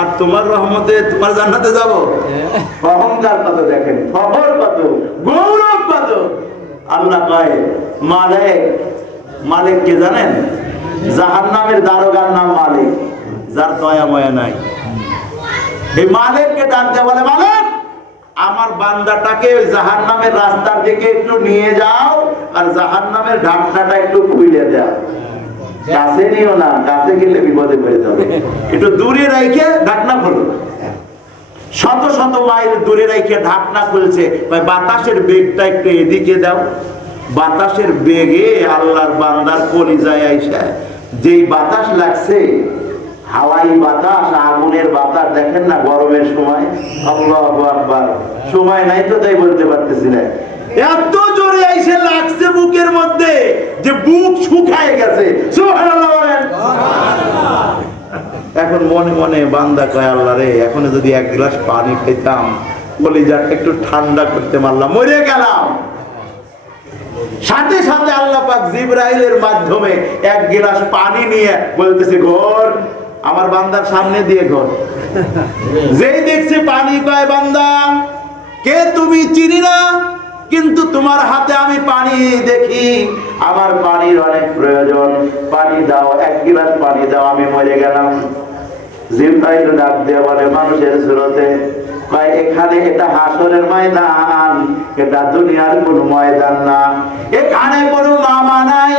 আর তোমার রহমতে তোমার জান্নাতে যাব। অহংকার কত দেখেন, ফখর কত, গৌরব কত। আল্লাহ কয় মালিক, মালিক কে জানেন? জাহান্নামের দারোগার নাম মালিক, যার দয়া ময়া নাই। এই মালিককে ডাকতে বলে, মালিক আমার বান্দাটাকে ওই জাহান্নামের রাস্তার দিকে একটু নিয়ে যাও আর জাহান্নামের ঢাকনাটা একটু খুলে দাও। কাছে নিও না, কাছে গেলে বিপদে পড়ে যাবে। একটু দূরে রেখে ঢাকনা খোলো। শত শত মাইল দূরে রেখে ঢাকনা খুলছে, বাতাসের বেগটা একটু এদিকে দাও। বাতাসের বেগে আল্লাহর বান্দার কলিজায় আইসা যেই বাতাস লাগছে, হাওয়াই বাতাস, আগুনের বাতাস, দেখেন না গরমের সময়। আল্লাহু আকবার, সময় নাই তো তাই বলতে পারতেছি না। এত জোরে আইসে লাগছে বুকের মধ্যে যে বুক শুকায় গেছে। সুবহানাল্লাহ বলেন। এখন মনে মনে বান্দা কয়, আল্লাহ রে, এখন যদি এক গ্লাস পানি পেতাম, কলিজাটা একটু ঠান্ডা করতে পারলাম, মরে গেলাম। সাথে সাথে আল্লাহ পাক জিবরাইলের মাধ্যমে এক গ্লাস পানি নিয়ে বলতেছে, ঘর আমার বান্দার সামনে দিয়ে ঘর। যেই দেখছে পানি, কয় বান্দা কে তুমি? চিনি না, কিন্তু তোমার হাতে আমি পানি দেখি, আমার পানির অনেক প্রয়োজন, পানি দাও, এক গ্লাস পানি দাও, আমি মরে গেলাম। জিবরাইল ডাক দিয়ে বলে মানুষের সুরতে, কয় এখানে এটা হাসরের ময়দান, এটা দুনিয়ার কোনো ময়দান না। এখানে কোনো মামা নাই,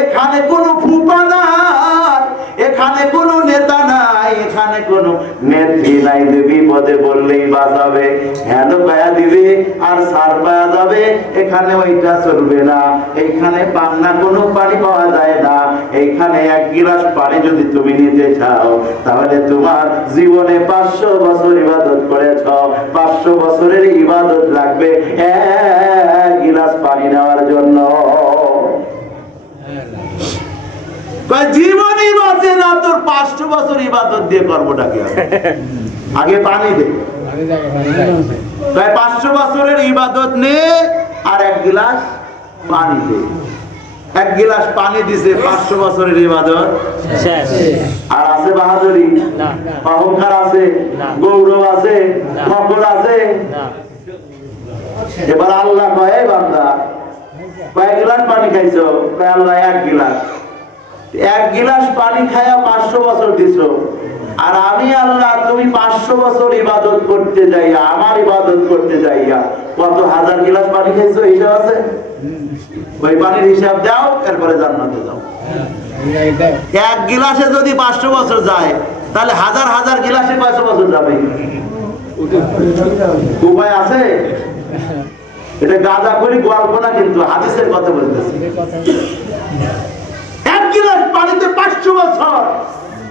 এখানে কোনো ফুপা নাই, এখানে কোনো নেতা নাই, এখানে কোনো নেত্রী নাই। বিপদে বললেই বাঁচাবে, হেন পায়া দিবে আর সার পায়া যাবে। এখানে ওইটা চলবে না। এইখানে পান্না কোনো পানি পাওয়া যায় না। এইখানে এক গিলাস পানি যদি তুমি নিতে চাও, তাহলে তোমার জীবনে 500 বছর ইবাদত করেছ, 500 বছরের ইবাদত লাগবে এক গিলাস পানি নেওয়ার জন্য। জীবনই বাঁচে না তোর, 500 বছর ইবাদত দিয়ে করবোটা কি? আগে পানি দে। 500 বছরের ইবাদত নে আর এক গিলাস পানি দে। এক গিলাস পানি দিছে, 500 বছরের ইবাদত শেষ। আর আছে বাহাদুরি, অহংকার আছে, গৌরব আছে, ফখর আছে। এবার আল্লাহ কয়, বান্দা কয় গিলাস পানি খাইছো? কয় আল্লাহ এক গিলাস। এক গিলাস পানি খায়া 500 বছর দিছো। আর আমি আল্লাহ, তুমি 500 বছর ইবাদত করতে যাইয়া, আমার ইবাদত করতে যাইয়া কত হাজার গিলাস পানি খাইছো হিসাব আছে? ওই পানির হিসাব দাও, এরপরে জান্নাতে যাও। এক গিলাসে যদি 500 বছর যায়, তাহলে হাজার হাজার গিলাসে 500 বছর যাবে। উপায় আছে? এটা গাঁজা করি গল্প না, কিন্তু হাদিসের কথা বলতেছি। এক গিলাস পানিতে 500 বছর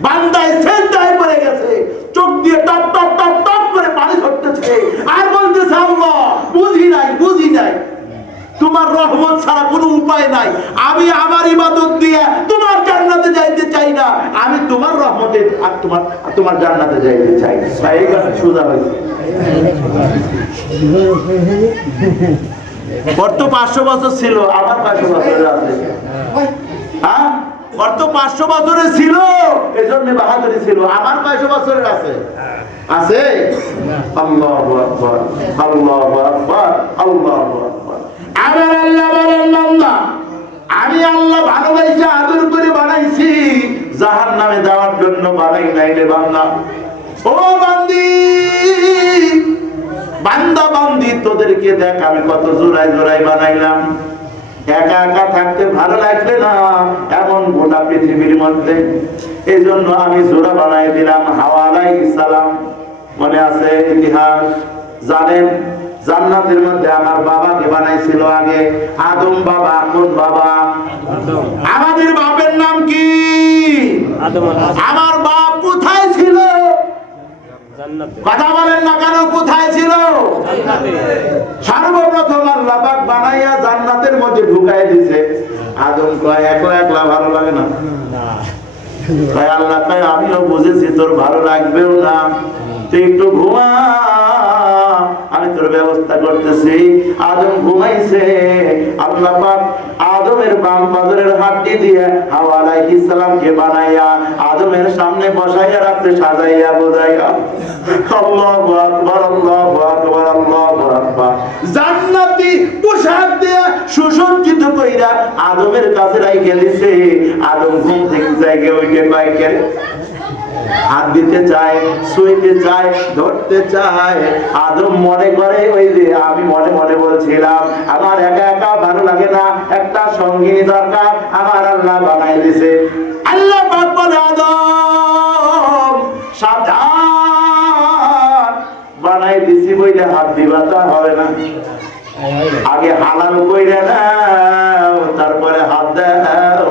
বান্দায় সেজদায় পড়ে গেছে, চোখ দিয়ে টপ টপ টপ টপ করে পানি ঝরতেছে, আর বলতেছে আল্লাহ বুঝি নাই, বুঝি নাই, তোমার রহমত ছাড়া কোনো উপায় নাই। আমি আমার ইবাদত দিয়ে তোমার জান্নাতে যাইতে চাই না, আমি তোমার রহমতে আর তোমার জান্নাতে যাইতে চাই। এই কথা সোজা হয়েছে। ওর তো 500 বছর ছিল, আমার 500 বছরের আছে। হ্যাঁ, ওর তো 500 বছরের ছিল, এজন্য বাহাদুরি ছিল। আমার 500 বছরের আছে, আছে। আল্লাহু আকবার, আল্লাহু আকবার, আল্লাহু আকবার। আমার আল্লাহ বলেন, বান্দা আমি আল্লাহ ভালোবাসা আদর করে বানাইছি, জাহান্নামে যাওয়ার জন্য বানাই নাই রে বান্দা। ও বান্দি, বান্দা বান্দি, তোদেরকে দেখ আমি কত জোড়ায় জোড়ায় বানাইলাম। একা একা থাকতে ভালো লাগবে না এমন গোটা পৃথিবীর মধ্যে, এই জন্য আমি জোড়া বানাই দিলাম। হাওয়া আলাইহিস সালাম, মনে আছে ইতিহাস জানেন? জান্নাতের মধ্যে আমার বাবাকে বানাইছিল আগে আদম বাবা। কোন বাবা? আমাদের বাপের নাম কি? আমার বাপ কোথায় ছিল? কথা বলেন না কেন? কোথায় ছিল? সর্বপ্রথম আল্লাহ পাক বানাইয়া জান্নাতের মধ্যে ঢুকাই দিয়েছে। আদম কয় একলা একলা ভালো লাগে না। আল্লাহ কয় আমিও বুঝেছি তোর ভালো লাগবেও না, তুই একটু ঘুমা, আমি তোর কিছুর ব্যবস্থা করতেছি। আদম ঘুমাইছে, আল্লাহ পাক আদমের বাম পাজরের হাড্ডি দিয়ে হাওয়া আলাইহিস সালামকে বানাইয়া আদমের সামনে বসাইয়া রাখতে, সাজাইয়া বোঝাইয়া। আল্লাহু আকবার, আল্লাহু আকবার, আল্লাহু আকবার। জান্নাতি পোশাক দিয়ে সুসজ্জিত কইরা আদমের কাছে রাইখে দিছে। আদম ঘুম থেকে জায়গায় উঠে কয়েক হাত দিতে চায়, শুইতে চায়, ধরতে চায়। আদম মনে করে ওই যে আমি মনে মনে বলছিলাম আমার একা একা ভালো লাগে না, একটা সঙ্গিনী দরকার, আমার আল্লাহ বানাই দিছে। আল্লাহ পাক বলে আদম সাবধান, বানাই দিছি বইলে হাত দিবা তা হবে না, আগে হালাল কইরা নাও তারপরে হাত দাও।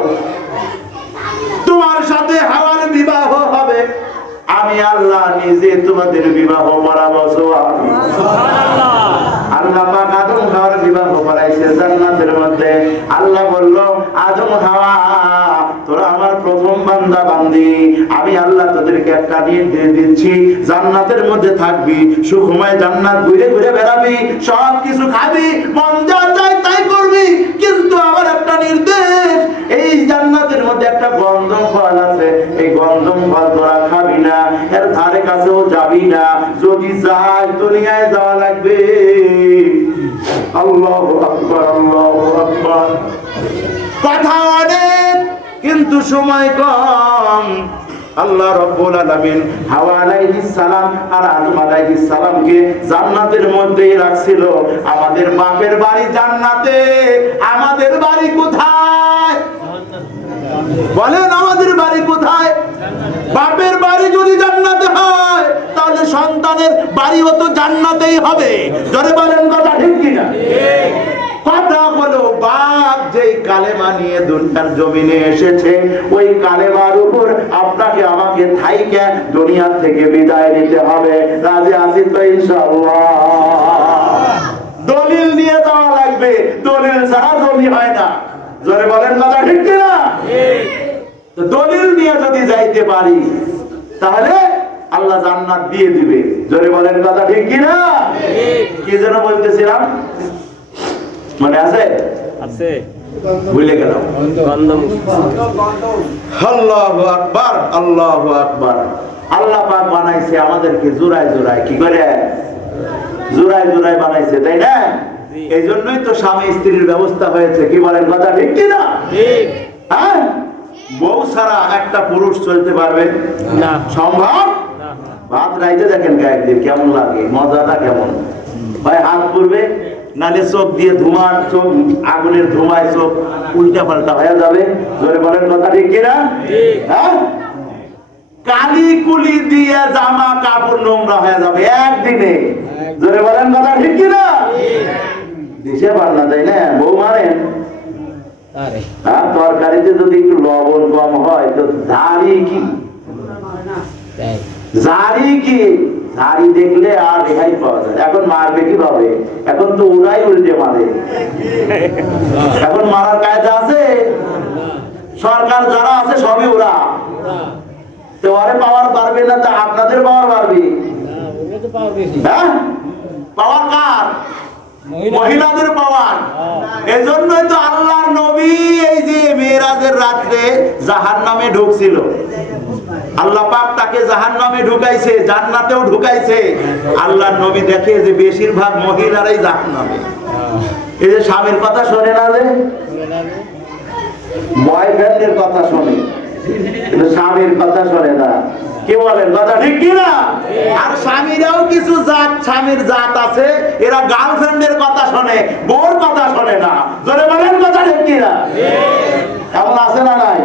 তোমার সাথে হাওয়ার বিবাহ হবে, আমি আল্লাহ নিজে তোমাদের বিবাহ পড়াবো। আল্লাহ পাক আদম হাওয়ার বিবাহ পড়াইছে জান্নাতের মধ্যে। আল্লাহ বলল আদম হাওয়া তোরা আমার প্রথম বান্দা বান্দি, আমি আল্লাহ তোদেরকে একটা নির্দেশ দিচ্ছি, জান্নাতের মধ্যে থাকবি, সুখময় জান্নাত ঘুরে ঘুরে বেড়াবি, সব কিছু খাবি, মন যা চায় তাই করবি, কিন্তু আমার একটা নির্দেশ, এই জান্নাতের মধ্যে একটা গন্ধম ফল আছে, এই গন্ধম ফল তোরা খাবি না, এর ধারে কাছেও যাবি না, যদি যাস দুনিয়ায় যাওয়া লাগবে। আল্লাহু আকবার, আল্লাহু আকবার। কথা অনেক কিন্তু সময় কম। আল্লাহ রাব্বুল আলামিন হাওয়া আলাইহিস সালাম আর আদম আলাইহিস সালামকে জান্নাতের মধ্যেই রাখছিল। আমাদের বাপের বাড়ি জান্নাতে, আমাদের বাড়ি কোথায় বলেন? আমাদের বাড়ি কোথায়? বাপের বাড়ি যদি জান্নাতে হয় তাহলে সন্তানের বাড়িও তো জান্নাতেই হবে। জোরে বলেন কথা ঠিক কিনা? কথা হলো বাপ যেই কালেমা নিয়ে দুনিয়ার জমিনে এসেছে, ওই কালেমার উপর আপনাকে আমাকে থাইকে দুনিয়া থেকে বিদায় নিতে হবে। রাজি আছি তো ইনশাআল্লাহ? দলিল নিয়ে যাওয়া লাগবে, দলিল ছাড়া জমি হয় না। জোরে বলেন কথা ঠিক কিনা? তো দলিল নিয়ে যদি যাইতে পারি তাহলে আল্লাহ জান্নাত দিয়ে দিবে। জোরে বলেন কথা ঠিক কিনা? কি যেন বলতেছিলাম, মনে আছে? আছে, ভুলে গেলাম। আল্লাহু আকবার, আল্লাহু আকবার। আল্লাহ পাক বানাইছে আমাদেরকে জোড়ায় জোড়ায়, কি করে? জোড়ায় জোড়ায় বানাইছে, তাই না? এই জন্যই তো স্বামী স্ত্রীর ব্যবস্থা হয়েছে। কি বলেন কথা ঠিক কিনা? হ্যাঁ, বউ ছাড়া একটা পুরুষ চলতে পারবে না, সম্ভব? ভাত রাইতে দেখেন একদিন কেমন লাগে, মজাটা কেমন ভাই, হাত পড়বে নালে চোখ দিয়ে ধোঁয়ার, চোখ আগুনের ধোঁয়ায় চোখ উল্টা পাল্টা হয়ে যাবে। জোরে বলেন কথা ঠিক কিনা? হ্যাঁ, কালি কুলি দিয়ে জামা কাপড় নোংরা হয়ে যাবে একদিনে। জোরে বলেন কথা ঠিক কিনা? দিশে পার না, তাই না? বউ মারেন, তরকারিতে যদি একটু লবণ কম হয় তো ঝাড়ি কি, ঝাড়ি কি, ঝাড়ি দেখলে আর রেহাই পাওয়া যায়। এখন মারবে কিভাবে? এখন তো ওরাই উল্টে মারে। এখন মারার কায়দা আছে? সরকার যারা আছে সবই ওরা, তো ওরে পাওয়ার পারবে না, তা আপনাদের পাওয়ার পারবে? হ্যাঁ, পাওয়ার কার? মহিলাদের পাওয়ার। এজন্যই তো আল্লাহর নবী এই যে মেরাজের রাত্রে জাহান্নামে ঢুকছিল, আল্লাহ পাক তাকে জাহান্নামে ঢুকাইছে, জান্নাতেও ঢুকাইছে। আল্লাহর নবী দেখে যে বেশিরভাগ মহিলারাই জাহান্নামে। এই যে স্বামীর কথা শোনে না, যে বয়ফ্রেন্ডের কথা শোনে, কিন্তু স্বামীর কথা শোনে না। কি বলেন কথা ঠিক কিনা? আর স্বামীরাও কিছু জাত, স্বামীর জাত আছে, এরা গার্লফ্রেন্ডের কথা শোনে, বউর কথা শোনে না। জোরে বলেন কথা ঠিক কিনা? এমন আছে না নাই?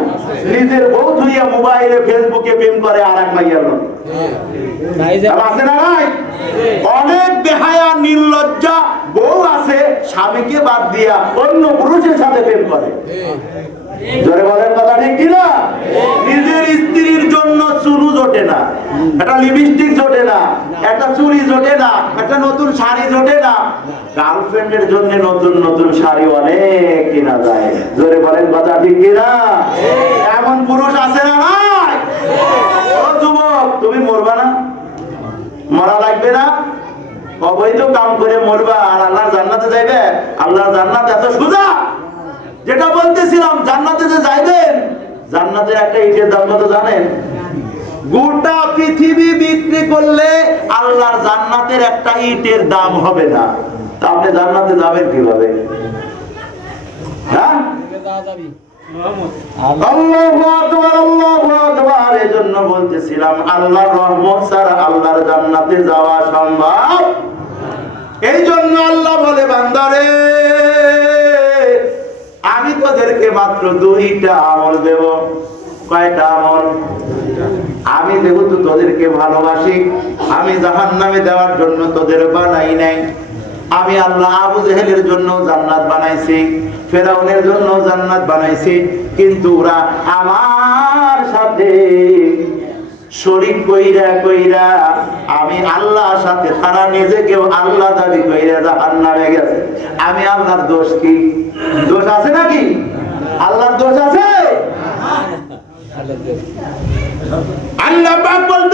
নিজের বউ ধুইয়া মোবাইলে ফেসবুকে প্রেম করে আর এক মাইয়ার লোক, আছে না নাই? অনেক বেহায়া নির্লজ্জা বউ আছে, স্বামীকে বাদ দিয়া অন্য পুরুষের সাথে প্রেম করে। জোরে বলেন কথা ঠিক কিনা? নিজের স্ত্রীর জন্য চুলু জোটে না, একটা লিপস্টিক জোটে না, একটা চুড়ি জোটে না, একটা নতুন শাড়ি জোটে না। গার্লফ্রেন্ডের জন্য নতুন নতুন শাড়ি অনেক কিনা যায়। জোরে বলেন কথা ঠিক কিনা? এমন পুরুষ আছে না নাই? ও যুবক, তুমি মরবা না? মরা লাগবে না? অবৈধ কাম করে মরবা আর আল্লাহর জান্নাতে যাইবে? আল্লাহর জান্নাত এত সোজা? যেটা বলতেছিলাম, জান্নাতে যে যাইবেন, জান্নাতের একটা ইটের দাম কত জানেন? গোটা পৃথিবী বিক্রি করলে আল্লাহর জান্নাতের একটা ইটের দাম হবে না। তা আপনি জান্নাতে যাবেন কিভাবে? হ্যাঁ, আল্লাহু আকবার, আল্লাহু আকবার। এজন্য বলতেছিলাম আল্লাহর রহমত ছাড়া আল্লাহর জান্নাতে যাওয়া সম্ভব। এই জন্য আল্লাহ বলে, বান্দারে আমি তোদেরকে মাত্র 2টা আমল দেব। কয়টা আমল? আমি যেহেতু তোদেরকে ভালোবাসি, আমি জাহান্নামে দেওয়ার জন্য তোদের বানাই নাই। আমি আল্লাহ আবু জেহেলের জন্য জান্নাত বানাইছি, ফেরাউনের জন্য জান্নাত বানাইছি, কিন্তু ওরা আমার সাথে শরীক কইরা কইরা আমি আল্লাহর সাথে, তারা নিজেকেও আল্লাহ দাবি কইরা জাহান্নামে গেছে। আমি আল্লাহর দোষ কি? দোষ আছে নাকি? আল্লাহর দোষ আছে? আল্লাহ পাক বলতে